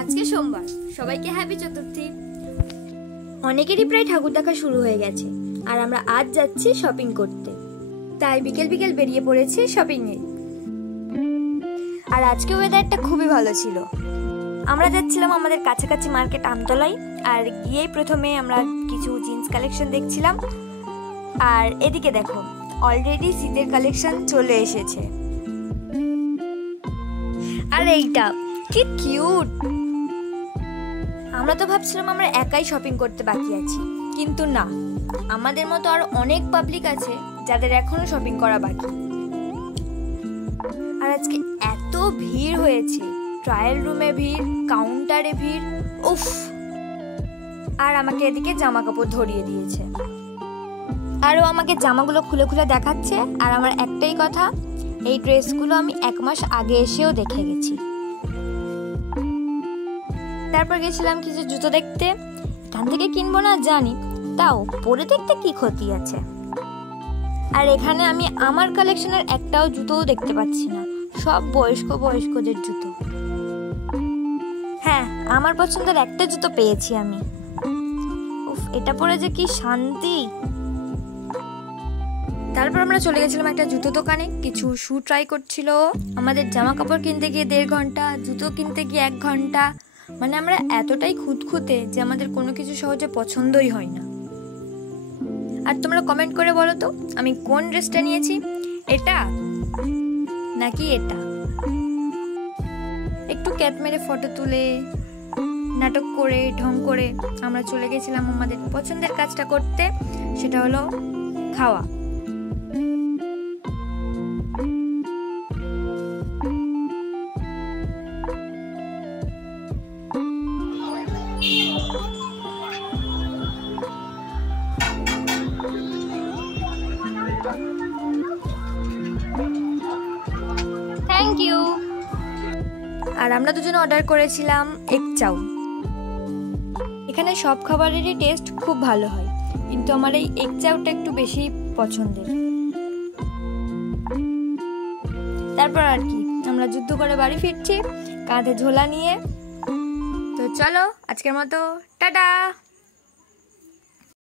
আজকে সোমবার, সবাইকে হ্যাপি চতুর্থী। অনেকেরই প্রায় ঠাকুর দেখা শুরু হয়ে গেছে, আর আমরা আজ যাচ্ছি শপিং করতে। তাই বিকেল বিকেল বেরিয়ে পড়েছি শপিং এ। আর আজকে ওয়েদারটা খুবই ভালো ছিল। আমরা যাচ্ছিলাম আমাদের কাছাকাছি মার্কেট আমতলায়, আর গিয়েই প্রথমে আমরা কিছু জিন্স কালেকশন দেখছিলাম। আর এদিকে দেখো, অলরেডি শীতের কালেকশন চলে এসেছে। আর এইটা কি কিউট! আমরা তো ভাবছিলাম আমরা একাই শপিং করতে বাকি আছি, কিন্তু না, আমাদের মতো আর অনেক পাবলিক আছে যাদের এখনো শপিং করা বাকি। আর আজকে এত ভিড় হয়েছে, ট্রায়াল রুমে ভিড়, কাউন্টারে ভিড়, উফ! আর আমাকে এদিকে জামা কাপড় ধরিয়ে দিয়েছে। আরও আমাকে জামাগুলো খুলে খুলে দেখাচ্ছে। আর আমার একটাই কথা, এই ড্রেসগুলো আমি 1 মাস আগে এসেও দেখে গেছি। তারপর গেছিলাম কিছু জুতো দেখতে। এখান থেকে কিনবো না জানি, তাও পরে দেখতে কি ক্ষতি আছে। আর এখানে আমি আমার কালেকশনের একটাও জুতোও দেখতে পাচ্ছি না, সব বয়স্কদের জুতো। হ্যাঁ, আমার পছন্দের একটা জুতো পেয়েছি আমি। উফ, এটা পরে যে কি শান্তি! তারপর আমরা চলে গেছিলাম একটা জুতো দোকানে, কিছু শু ট্রাই করছিল। আমাদের জামা কাপড় কিনতে গিয়ে 1.5 ঘন্টা, জুতো কিনতে গিয়ে 1 ঘন্টা। মানে আমরা এতটাই খুঁতখুঁতে যে আমাদের কোনো কিছু সহজে পছন্দই হয় না। আর তোমরা কমেন্ট করে বলো তো, আমি কোন ড্রেসটা নিয়েছি, এটা নাকি এটা? একটু ক্যাট মেরে ফটো তুলে, নাটক করে, ঢং করে আমরা চলে গেছিলাম আমাদের পছন্দের কাজটা করতে, সেটা হলো খাওয়া। Thank you. আর আমরা দুজনে অর্ডার করেছিলাম এগ চাউ। এখানে সব খাবারেরই টেস্ট খুব ভালো হয়, কিন্তু আমার এই এগ চাউটা একটু বেশি পছন্দের। তারপর আর কি, আমরা যুদ্ধ করে বাড়ি ফিরছি কাঁধে ঝোলা নিয়ে। তো চলো, আজকের মতো টাটা।